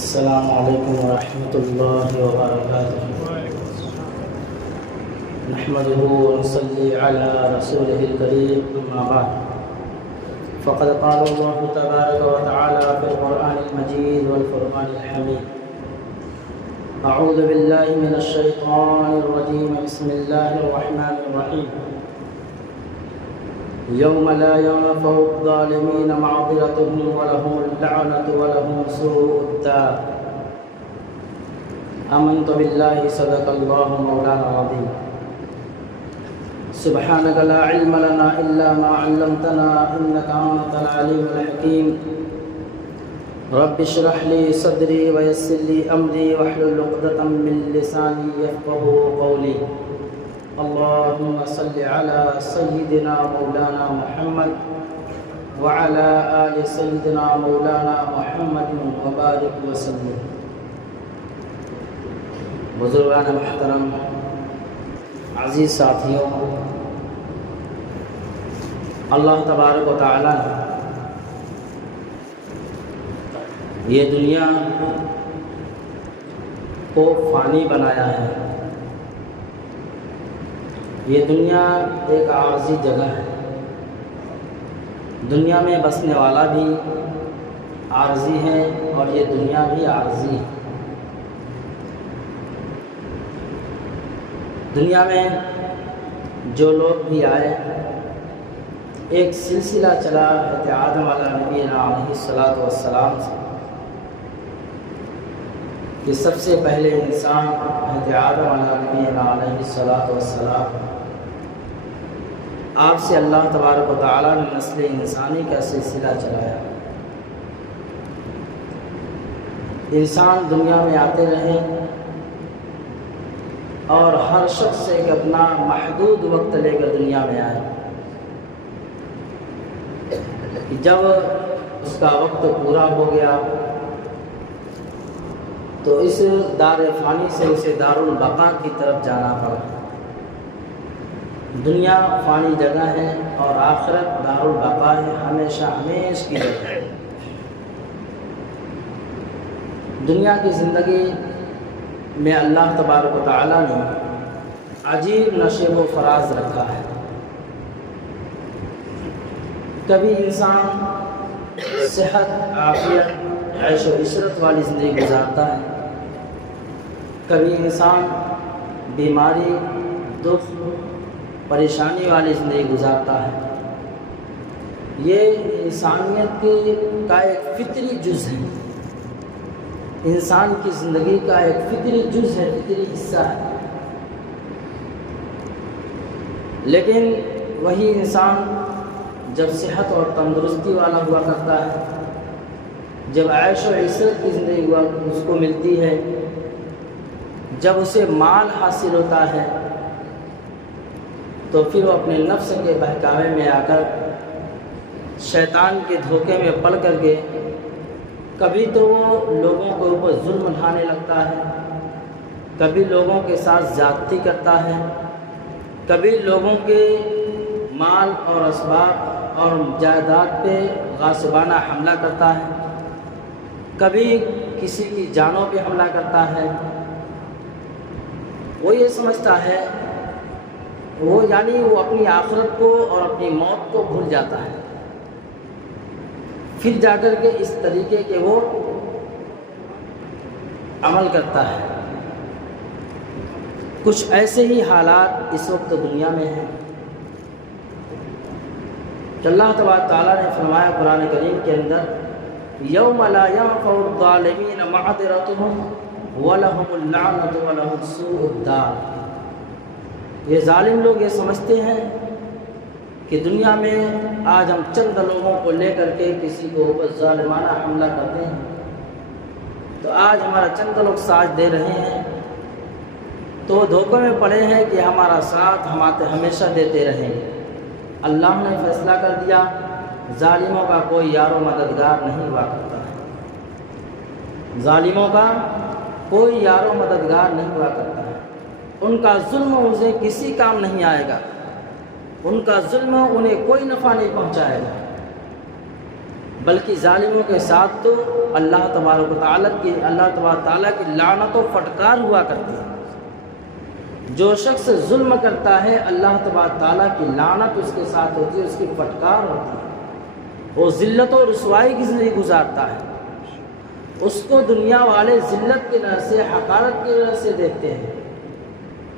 السلام علیکم ورحمۃ اللہ وبرکاتہ نحمده ونصلي على رسوله الكريم اما بعد فقد قال الله تبارك وتعالى في القرآن المجيد والفرقان الحميد اعوذ بالله من الشیطان الرجیم بسم اللہ الرحمن الرحیم یوم لا ينفع الظالمین معذرتهم ولهم اللعنة ولهم سوء الدار آمنت بالله صدق الله مولانا العظيم سبحانك لا علم لنا إلا ما علمتنا إنك أنت العليم الحكيم رب اشرح لي صدري ويسر لي أمري واحلل عقدة من لساني يفقهوا قولي اللهم صل على سيدنا مولانا محمد وعلى آل سيدنا مولانا محمد وبارك وسلم. بزرگان محترم، عزیز ساتھیوں، اللہ تبارک و تعالی نے یہ دنیا کو فانی بنایا ہے. یہ دنیا ایک عارضی جگہ ہے. دنیا میں بسنے والا بھی عارضی ہے اور یہ دنیا بھی عارضی ہے. دنیا میں جو لوگ بھی آئے، ایک سلسلہ چلا حضرت آدم علیہ نبینا علیہ السلام سے کہ سب سے پہلے انسان حضرت آدم علیہ نبینا علیہ السلام، آپ سے اللہ تبارک و تعالیٰ نے نسل انسانی کا سلسلہ چلایا. انسان دنیا میں آتے رہے اور ہر شخص ایک اپنا محدود وقت لے کر دنیا میں آئے. جب اس کا وقت پورا ہو گیا تو اس دار فانی سے اسے دار البقاء کی طرف جانا پڑا. دنیا فانی جگہ ہے اور آخرت دار البقاء ہے، ہمیشہ ہمیش کی جگہ ہے. دنیا کی زندگی میں اللہ تبارک و تعالیٰ نے عجیب نشیب و فراز رکھا ہے. کبھی انسان صحت، عافیت، عیش و عشرت والی زندگی گزارتا ہے، کبھی انسان بیماری، دکھ، پریشانی والی زندگی گزارتا ہے. یہ انسانیت کا ایک فطری جز ہے. انسان کی زندگی کا ایک فطری جز ہے، فطری حصہ ہے. لیکن وہی انسان جب صحت اور تندرستی والا ہوا کرتا ہے، جب عیش و عشرت کی زندگی اس کو ملتی ہے، جب اسے مال حاصل ہوتا ہے، تو پھر وہ اپنے نفس کے بہکاوے میں آ کر، شیطان کے دھوکے میں پڑ کر کے کبھی تو وہ لوگوں کے اوپر ظلم اٹھانے لگتا ہے، کبھی لوگوں کے ساتھ زیادتی کرتا ہے، کبھی لوگوں کے مال اور اسباب اور جائیداد پہ غاصبانہ حملہ کرتا ہے، کبھی کسی کی جانوں پہ حملہ کرتا ہے. وہ یہ سمجھتا ہے وہ اپنی آخرت کو اور اپنی موت کو بھول جاتا ہے. پھر جا کر کے اس طریقے کے وہ عمل کرتا ہے. کچھ ایسے ہی حالات اس وقت دنیا میں ہیں کہ اللہ تبارک تعالیٰ نے فرمایا قرآن کریم کے اندر، یوم لا ينفع الظالمین معذرتهم ولهم اللعنة ولهم سوء الدار. یہ ظالم لوگ یہ سمجھتے ہیں کہ دنیا میں آج ہم چند لوگوں کو لے کر کے کسی کو اوپر ظالمانہ حملہ کرتے ہیں، تو آج ہمارا چند لوگ ساتھ دے رہے ہیں، تو وہ دھوکے میں پڑے ہیں کہ ہمارا ساتھ ہمیشہ دیتے رہیں گے. اللہ نے فیصلہ کر دیا ظالموں کا کوئی یار و مددگار نہیں ہوا کرتا ہے. ظالموں کا کوئی یار و مددگار نہیں ہوا کرتا ہے. ان کا ظلم انہیں کسی کام نہیں آئے گا، ان کا ظلم انہیں کوئی نفع نہیں پہنچائے گا. بلکہ ظالموں کے ساتھ تو اللہ تبارک و تعالیٰ کی لعنت و پھٹکار ہوا کرتی ہے۔ جو شخص ظلم کرتا ہے اللہ تبارک و تعالیٰ کی لعنت اس کے ساتھ ہوتی ہے، اس کی پھٹکار ہوتی ہے، وہ ذلت و رسوائی کی زندگی گزارتا ہے، اس کو دنیا والے ذلت کی نظر سے، حقارت کی نظر سے دیکھتے ہیں،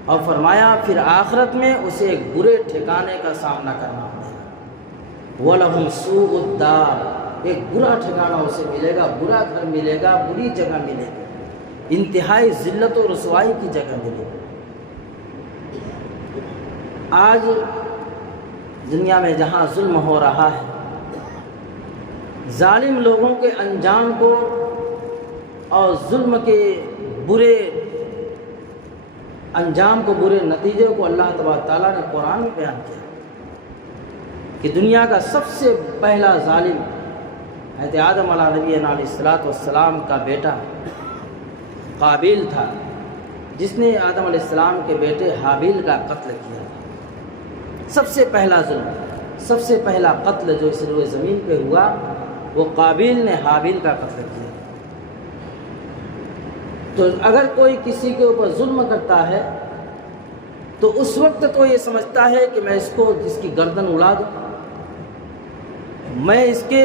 اور فرمایا پھر آخرت میں اسے ایک برے ٹھکانے کا سامنا کرنا پڑے گا۔ وَلَهُمْ سُوءُ الدَّارِ، ایک برا ٹھکانہ اسے ملے گا، برا گھر ملے گا، بری جگہ ملے گی، انتہائی ذلت و رسوائی کی جگہ ملے گی۔ آج دنیا میں جہاں ظلم ہو رہا ہے، ظالم لوگوں کے انجام کو اور ظلم کے برے انجام کو، برے نتیجے کو اللہ تبارک تعالیٰ نے قرآن میں بیان کیا کہ دنیا کا سب سے پہلا ظالم حضرت آدم علیہ السلام کا بیٹا قابیل تھا، جس نے آدم علیہ السلام کے بیٹے حابیل کا قتل کیا۔ سب سے پہلا ظلم، سب سے پہلا قتل جو اس روئے زمین پہ ہوا، وہ قابیل نے حابیل کا قتل کیا۔ تو اگر کوئی کسی کے اوپر ظلم کرتا ہے تو اس وقت تو یہ سمجھتا ہے کہ میں اس کی گردن اڑا دوں، میں اس کے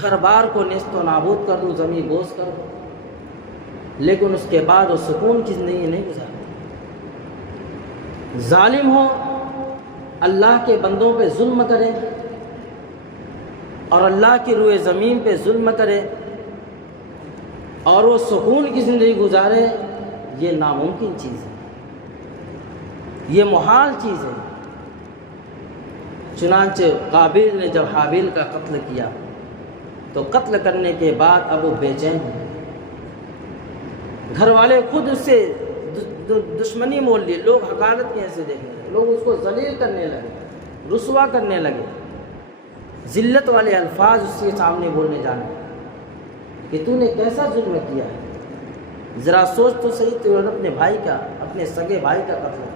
گھر بار کو نیست و نابود کر دوں، زمین بوس کر دوں، لیکن اس کے بعد وہ سکون کی زندگی نہیں گزارتا۔ ظالم ہو، اللہ کے بندوں پہ ظلم کرے اور اللہ کی روئے زمین پہ ظلم کرے اور وہ سکون کی زندگی گزارے، یہ ناممکن چیز ہے، یہ محال چیز ہے۔ چنانچہ قابیل نے جب حابیل کا قتل کیا تو قتل کرنے کے بعد اب وہ بے چین ہیں، گھر والے خود اس سے دشمنی مول لیے، لوگ حقارت کی ایسے دیکھنے لگے، لوگ اس کو ذلیل کرنے لگے، رسوا کرنے لگے، ذلت والے الفاظ اس کے سامنے بولنے جانے کہ تو نے کیسا ظلم کیا ہے، ذرا سوچ تو صحیح، تو نے اپنے بھائی کا، اپنے سگے بھائی کا قتل کیا۔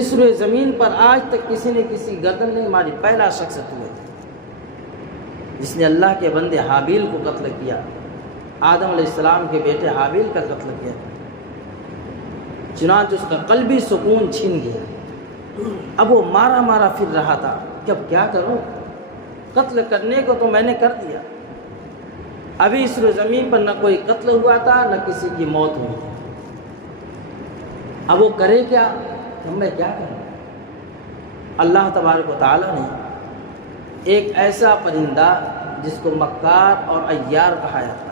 اس روئے زمین پر آج تک کسی نے کسی گردن نہیں ماری، پہلا شخص تو ہے جس نے اللہ کے بندے حابیل کو قتل کیا، آدم علیہ السلام کے بیٹے حابیل کا قتل کیا۔ چنانچہ اس کا قلبی سکون چھن گیا، اب وہ مارا مارا پھر رہا تھا کہ اب کیا کروں، قتل کرنے کو تو میں نے کر دیا، ابھی اس زمین پر نہ کوئی قتل ہوا تھا نہ کسی کی موت ہوئی تھی، اب وہ کرے کیا، میں کیا کروں۔ اللہ تبارک و تعالیٰ نے ایک ایسا پرندہ جس کو مکار اور عیار کہا جاتا ہے،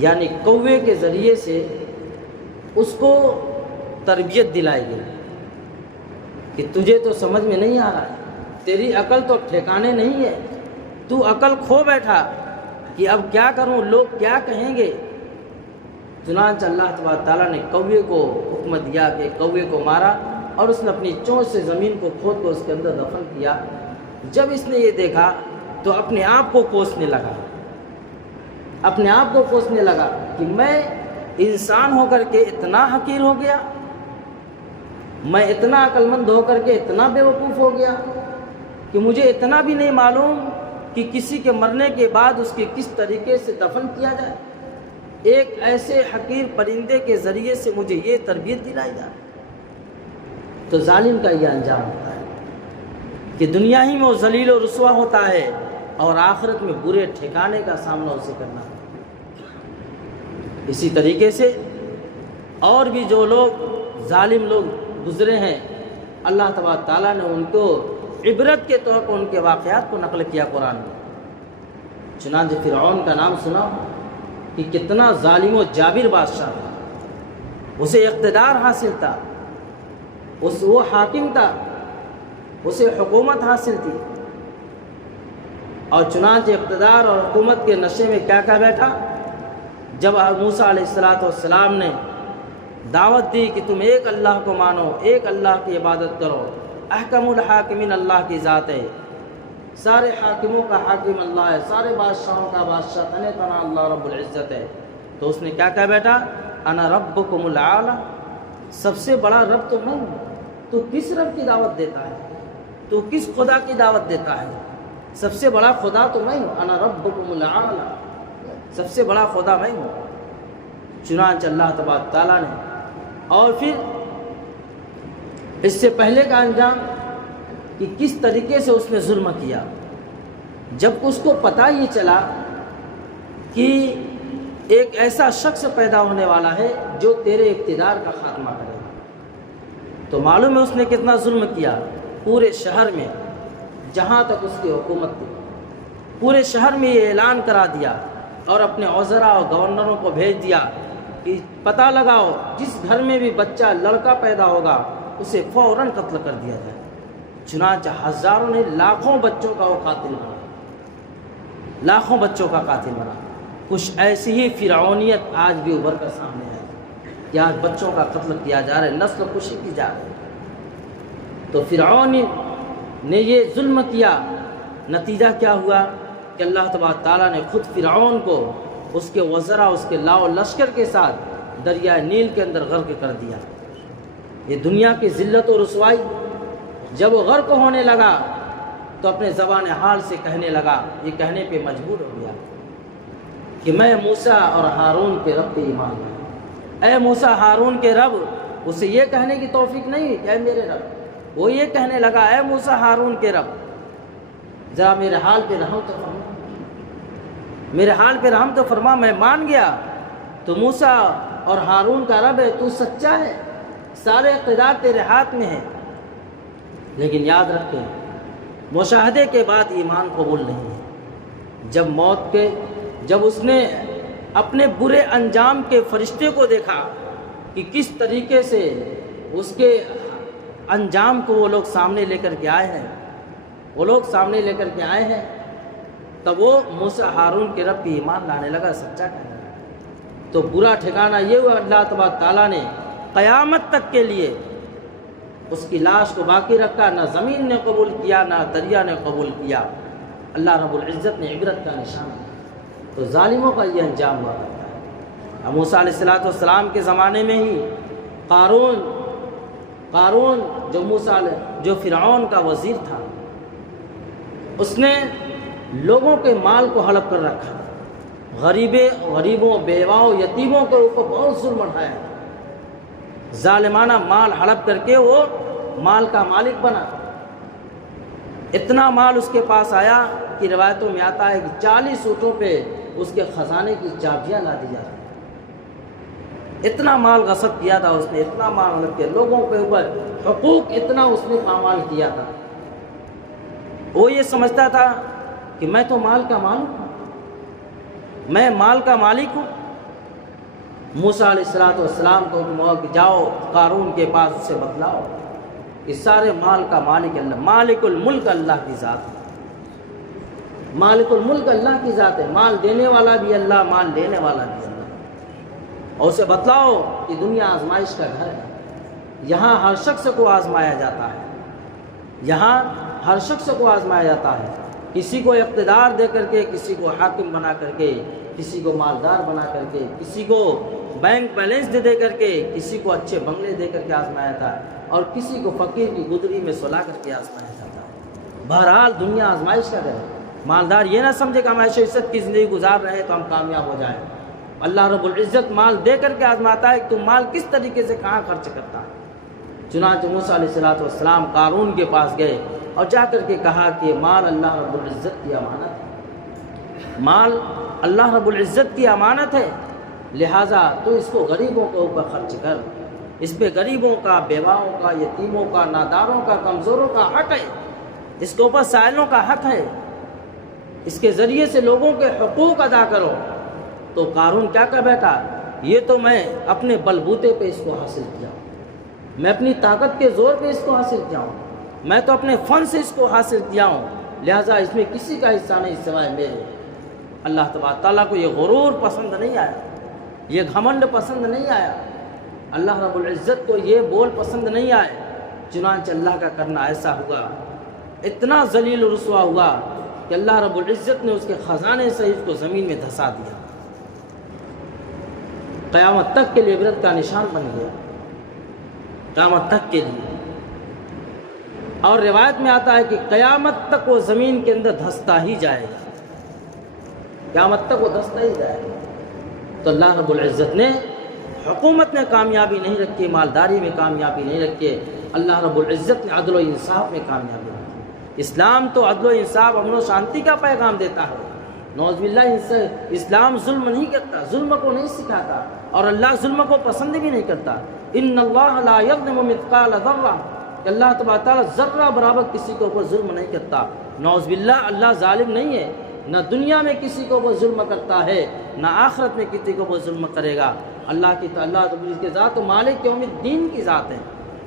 یعنی کوے کے ذریعے سے اس کو تربیت دلائی گئی کہ تجھے تو سمجھ میں نہیں آ رہا ہے، تیری عقل تو ٹھکانے نہیں ہے، تو عقل کھو بیٹھا کہ اب کیا کروں، لوگ کیا کہیں گے۔ چنانچہ اللہ تبارک تعالیٰ نے کوے کو حکم دیا کہ کوے کو مارا اور اس نے اپنی چونچ سے زمین کو کھود کر اس کے اندر دفن کیا۔ جب اس نے یہ دیکھا تو اپنے آپ کو کوسنے لگا، اپنے آپ کو کوسنے لگا کہ میں انسان ہو کر کے اتنا حقیر ہو گیا، میں اتنا عقل مند ہو کر کے اتنا بیوقوف ہو گیا کہ مجھے اتنا بھی نہیں معلوم کہ کسی کے مرنے کے بعد اس کی کس طریقے سے دفن کیا جائے، ایک ایسے حقیر پرندے کے ذریعے سے مجھے یہ تربیت دلائی جائے۔ تو ظالم کا یہ انجام ہوتا ہے کہ دنیا ہی میں وہ ذلیل و رسوا ہوتا ہے اور آخرت میں برے ٹھکانے کا سامنا اسے کرنا ہوتا ہے۔ اسی طریقے سے اور بھی جو لوگ ظالم لوگ گزرے ہیں، اللہ تبارک تعالیٰ نے ان کو عبرت کے طور پر ان کے واقعات کو نقل کیا قرآن میں۔ چنانچہ فرعون کا نام سنا کہ کتنا ظالم و جابر بادشاہ تھا، اسے اقتدار حاصل تھا، وہ حاکم تھا، اسے حکومت حاصل تھی، اور چنانچہ اقتدار اور حکومت کے نشے میں کیا کہہ بیٹھا، جب موسیٰ علیہ السلام نے دعوت دی کہ تم ایک اللہ کو مانو، ایک اللہ کی عبادت کرو، احکم الحاکمین اللہ کی ذات ہے، سارے حاکموں کا حاکم اللہ ہے، سارے بادشاہوں کا بادشاہ تنے تنا اللہ رب العزت ہے، تو اس نے کیا کہا بیٹا، انا ربکم الاعلی، سب سے بڑا رب تو میں ہوں، تو کس رب کی دعوت دیتا ہے، تو کس خدا کی دعوت دیتا ہے، سب سے بڑا خدا تو میں ہوں، انا ربکم الاعلی، سب سے بڑا خدا میں ہوں۔ چنانچہ اللہ تبارک تعالیٰ نے، اور پھر اس سے پہلے کا انجام کہ کس طریقے سے اس نے ظلم کیا، جب اس کو پتہ یہ چلا کہ ایک ایسا شخص پیدا ہونے والا ہے جو تیرے اقتدار کا خاتمہ کرے گا، تو معلوم ہے اس نے کتنا ظلم کیا۔ پورے شہر میں جہاں تک اس کی حکومت تھی، پورے شہر میں یہ اعلان کرا دیا اور اپنے وزراء اور گورنروں کو بھیج دیا کہ پتہ لگاؤ جس گھر میں بھی بچہ لڑکا پیدا ہوگا اسے فوراً قتل کر دیا جائے۔ چنانچہ ہزاروں نے، لاکھوں بچوں کا وہ قاتل بنا، لاکھوں بچوں کا قاتل بنا۔ کچھ ایسی ہی فرعونیت آج بھی ابھر کر سامنے ہے کہ آج بچوں کا قتل کیا جا رہا ہے، نسل کشی کی جا رہی ہے۔ تو فرعون نے یہ ظلم کیا، نتیجہ کیا ہوا کہ اللہ تبارک تعالیٰ نے خود فرعون کو اس کے وزراء، اس کے لاؤ لشکر کے ساتھ دریائے نیل کے اندر غرق کر دیا۔ یہ دنیا کی ذلت و رسوائی، جب وہ غرق ہونے لگا تو اپنے زبان حال سے کہنے لگا، یہ کہنے پہ مجبور ہو گیا کہ میں موسیٰ اور ہارون کے رب پہ ایمان لایا۔ اے موسیٰ، ہارون کے رب، اسے یہ کہنے کی توفیق نہیں کہ اے میرے رب، وہ یہ کہنے لگا اے موسیٰ ہارون کے رب، ذرا میرے حال پہ رحم تو فرما، میرے حال پہ رحم تو فرما، میں مان گیا تو موسیٰ اور ہارون کا رب ہے، تو سچا ہے، سارے اقتدار تیرے ہاتھ میں ہے۔ لیکن یاد رکھیں، مشاہدے کے بعد ایمان قبول نہیں ہے۔ جب اس نے اپنے برے انجام کے فرشتے کو دیکھا کہ کس طریقے سے اس کے انجام کو وہ لوگ سامنے لے کر کے آئے ہیں، وہ لوگ سامنے لے کر کے آئے ہیں، تب وہ موسیٰ ہارون کے رب پہ ایمان لانے لگا، سچا کہنے لگا۔ تو برا ٹھکانہ یہ ہوا، اللہ تبارک تعالیٰ نے قیامت تک کے لیے اس کی لاش کو باقی رکھا، نہ زمین نے قبول کیا نہ دریا نے قبول کیا۔ اللہ رب العزت نے عبرت کا نشان دیا۔ تو ظالموں کا یہ انجام ہوا کرتا ہے۔ اب موسیٰ علیہ السلام کے زمانے میں ہی قارون جو فرعون کا وزیر تھا، اس نے لوگوں کے مال کو ہڑپ کر رکھا، غریبوں، بیواؤں، یتیموں کے اوپر بہت ظلم اٹھایا، ظالمانہ مال ہڑپ کر کے وہ مال کا مالک بنا۔ اتنا مال اس کے پاس آیا کہ روایتوں میں آتا ہے کہ 40 اونٹوں پہ اس کے خزانے کی چابیاں لا دی جاتی۔ اتنا مال غصب کیا تھا اس نے، اتنا مال غصب کیا، لوگوں کے اوپر حقوق اتنا اس نے پامال کیا تھا۔ وہ یہ سمجھتا تھا کہ میں تو مال کا مالک ہوں، میں مال کا مالک ہوں۔ موسیٰ علیہ السلام کو حکم ہوا کہ جاؤ قارون کے پاس، اسے بتلاؤ کہ سارے مال کا مالک اللہ، مالک الملک اللہ کی ذات ہے، مالک الملک اللہ کی ذات ہے، مال دینے والا بھی اللہ، مال لینے والا بھی اللہ۔ اور اسے بتلاؤ کہ دنیا آزمائش کا گھر ہے، یہاں ہر شخص کو آزمایا جاتا ہے، یہاں ہر شخص کو آزمایا جاتا ہے، کسی کو اقتدار دے کر کے، کسی کو حاکم بنا کر کے، کسی کو مالدار بنا کر کے، کسی کو بینک بیلنس دے کر کے، کسی کو اچھے بنگلے دے کر کے آزمایا جاتا ہے، اور کسی کو فقیر کی گدری میں سلا کر کے آزمایا جاتا ہے۔ بہرحال دنیا آزمائش کا گھر ہے۔ مالدار یہ نہ سمجھے کہ ہم عیش و عزت کی زندگی گزار رہے ہیں تو ہم کامیاب ہو جائیں۔ اللہ رب العزت مال دے کر کے آزماتا ہے کہ تم مال کس طریقے سے کہاں خرچ کرتا ہے۔ چنانچہ موسیٰ علیہ السلام قارون کے پاس گئے اور جا کر کے کہا کہ مال اللہ رب العزت کی امانت ہے، مال اللہ رب العزت کی امانت ہے، لہٰذا تو اس کو غریبوں کے اوپر خرچ کر، اس پہ غریبوں کا، بیواؤں کا، یتیموں کا، ناداروں کا، کمزوروں کا حق ہے، اس کے اوپر سائلوں کا حق ہے، اس کے ذریعے سے لوگوں کے حقوق ادا کرو۔ تو قارون کیا کہہ بیٹھا، یہ تو میں اپنے بلبوتے پہ اس کو حاصل کیا ہوں، میں اپنی طاقت کے زور پہ اس کو حاصل کیا ہوں، میں تو اپنے فن سے اس کو حاصل کیا ہوں، لہٰذا اس میں کسی کا حصہ نہیں سوائے میرے۔ اللہ تبارک تعالیٰ کو یہ غرور پسند نہیں آیا، یہ گھمنڈ پسند نہیں آیا، اللہ رب العزت کو یہ بول پسند نہیں آئے۔ چنانچہ اللہ کا کرنا ایسا ہوا، اتنا ذلیل و رسوا ہوا کہ اللہ رب العزت نے اس کے خزانے سے اس کو زمین میں دھسا دیا، قیامت تک کے لیے عبرت کا نشان بن گیا، قیامت تک کے لیے۔ اور روایت میں آتا ہے کہ قیامت تک وہ زمین کے اندر دھستا ہی جائے گا، قیامت تک وہ دھستا ہی جائے گا۔ تو اللہ رب العزت نے حکومت میں کامیابی نہیں رکھی، مالداری میں کامیابی نہیں رکھی، اللہ رب العزت نے عدل و انصاف میں کامیابی رکھی۔ اسلام تو عدل و انصاف، امن و شانتی کا پیغام دیتا ہے۔ نعوذ باللہ، اسلام ظلم نہیں کرتا، ظلم کو نہیں سکھاتا، اور اللہ ظلم کو پسند بھی نہیں کرتا۔ ان اللہ لا یظلم مثقال ذرہ، کہ اللہ تبارک تعالیٰ ذرہ برابر کسی کے اوپر ظلم نہیں کرتا۔ نعوذ باللہ، اللہ ظالم نہیں ہے، نہ دنیا میں کسی کو وہ ظلم کرتا ہے، نہ آخرت میں کسی کو وہ ظلم کرے گا۔ اللہ کی ذات و مالک یوم الدین کی ذات ہے،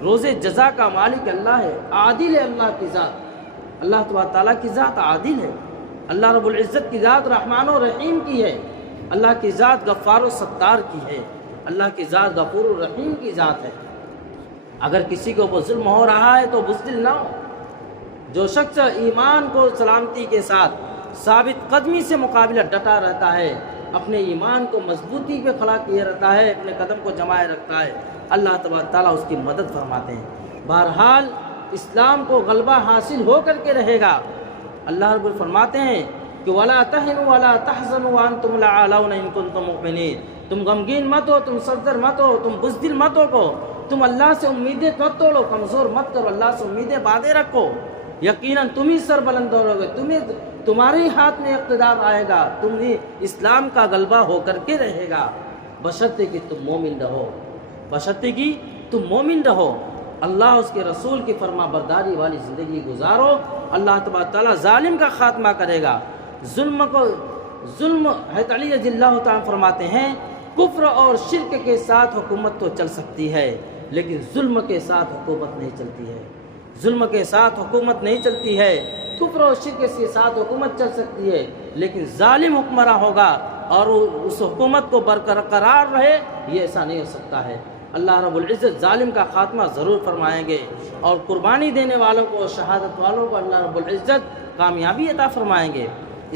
روز جزا کا مالک اللہ ہے، عادل ہے اللہ کی ذات، اللہ تبارک تعالیٰ کی ذات عادل ہے، اللہ رب العزت کی ذات رحمان و رحیم کی ہے، اللہ کی ذات غفار و ستار کی ہے، اللہ کی ذات غفور و رحیم کی ذات ہے۔ اگر کسی کو وہ ظلم ہو رہا ہے تو بزدل نہ ہو۔ جو شخص ایمان کو سلامتی کے ساتھ ثابت قدمی سے مقابلہ ڈٹا رہتا ہے، اپنے ایمان کو مضبوطی پہ کھڑا کیے رہتا ہے، اپنے قدم کو جمائے رکھتا ہے، اللہ تبارک تعالیٰ اس کی مدد فرماتے ہیں۔ بہرحال اسلام کو غلبہ حاصل ہو کر کے رہے گا۔ اللہ رب فرماتے ہیں کہ وَلَا تَهِنُوا وَلَا تَحْزَنُوا وَأَنْتُمُ الْأَعْلَوْنَ إِن كُنتُم مُؤْمِنِينَ، تم غمگین مت ہو، تم سردر مت ہو، تم بزدل مت ہو، تم اللہ سے امیدیں مت توڑو، کمزور مت کرو، اللہ سے امیدیں باندھے رکھو، یقیناً تم ہی سر بلند ہو گے، تمہارے ہاتھ میں اقتدار آئے گا، تم ہی اسلام کا غلبہ ہو کر کے رہے گا، بشرطے کہ تم مومن رہو، بشرطے کہ تم مومن رہو، اللہ اس کے رسول کی فرما برداری والی زندگی گزارو، اللہ تبارک تعالیٰ ظالم کا خاتمہ کرے گا۔ ظلم حضرت علی رضی اللہ تعالیٰ فرماتے ہیں، کفر اور شرک کے ساتھ حکومت تو چل سکتی ہے، لیکن ظلم کے ساتھ حکومت نہیں چلتی ہے، ظلم کے ساتھ حکومت نہیں چلتی ہے، کفر اور شرک کے ساتھ حکومت چل سکتی ہے، لیکن ظالم حکمراں ہوگا اور اس حکومت کو برقرار رہے، یہ ایسا نہیں ہو سکتا ہے۔ اللہ رب العزت ظالم کا خاتمہ ضرور فرمائیں گے، اور قربانی دینے والوں کو، شہادت والوں کو اللہ رب العزت کامیابی عطا فرمائیں گے۔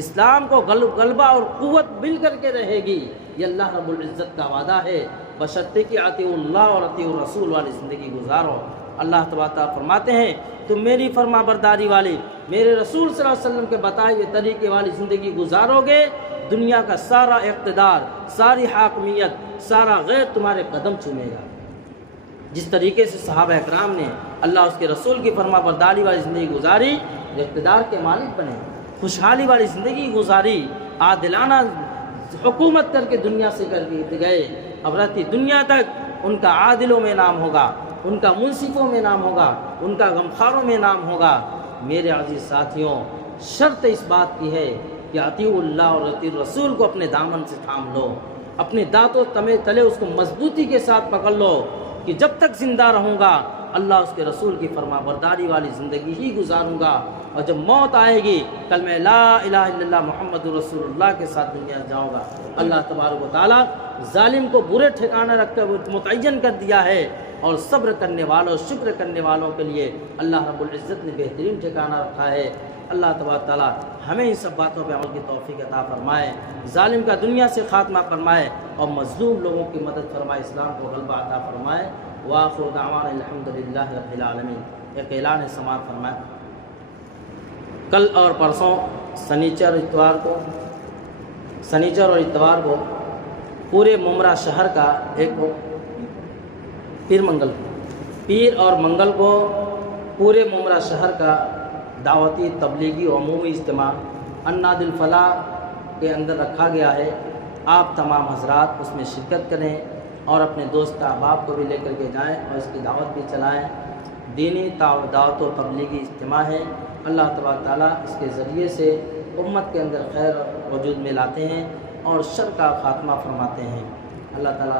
اسلام کو غلبہ اور قوت مل کر کے رہے گی، یہ اللہ رب العزت کا وعدہ ہے، بشرطے کہ اطیعوا اللہ اور اطیعوا الرسول والی زندگی گزارو۔ اللہ تبارک تعالیٰ فرماتے ہیں، تم میری فرما برداری والی، میرے رسول صلی اللہ علیہ وسلم کے بتائے ہوئے طریقے والی زندگی گزارو گے، دنیا کا سارا اقتدار، ساری حاکمیت، سارا غیر تمہارے قدم چومے گا۔ جس طریقے سے صحابہ اکرام نے اللہ اس کے رسول کی فرما برداری والی زندگی گزاری، اقتدار کے مالک بنے، خوشحالی والی زندگی گزاری، عادلانہ حکومت کر کے دنیا سے کر کے گئے، اب رہتی دنیا تک ان کا عادلوں میں نام ہوگا، ان کا منصفوں میں نام ہوگا، ان کا غمخاروں میں نام ہوگا۔ میرے عزیز ساتھیوں، شرط اس بات کی ہے کہ اطیعوا اللہ اور اطیعوا الرسول کو اپنے دامن سے تھام لو، اپنے دانتوں تلے اس کو مضبوطی کے ساتھ پکڑ لو کہ جب تک زندہ رہوں گا اللہ اس کے رسول کی فرما برداری والی زندگی ہی گزاروں گا، اور جب موت آئے گی کلمہ لا الہ الا اللہ محمد رسول اللہ کے ساتھ دنیا جاؤں گا۔ اللہ تبارک و تعالیٰ ظالم کو برے ٹھکانہ رکھ کر متعین کر دیا ہے، اور صبر کرنے والوں، شکر کرنے والوں کے لیے اللہ رب العزت نے بہترین ٹھکانہ رکھا ہے۔ اللہ تبارک تعالیٰ ہمیں ان سب باتوں پہ عمل کی توفیق عطا فرمائے، ظالم کا دنیا سے خاتمہ فرمائے، اور مظلوم لوگوں کی مدد فرمائے، اسلام کو غلبہ عطا فرمائے۔ وآخر دعوانا الحمدللہ رب العالمین۔ ایک اعلان سماعت فرمائے، کل اور پرسوں سنیچر اور اتوار کو پورے ممرہ شہر کا پیر اور منگل کو پورے ممرہ شہر کا دعوتی تبلیغی و عمومی اجتماع اناد الفلاح کے اندر رکھا گیا ہے۔ آپ تمام حضرات اس میں شرکت کریں اور اپنے دوست احباب کو بھی لے کر کے جائیں اور اس کی دعوت بھی چلائیں۔ دینی دعوت و تبلیغی اجتماع ہے، اللہ تبارک تعالیٰ اس کے ذریعے سے امت کے اندر خیر وجود میں لاتے ہیں اور شر کا خاتمہ فرماتے ہیں۔ اللہ تعالیٰ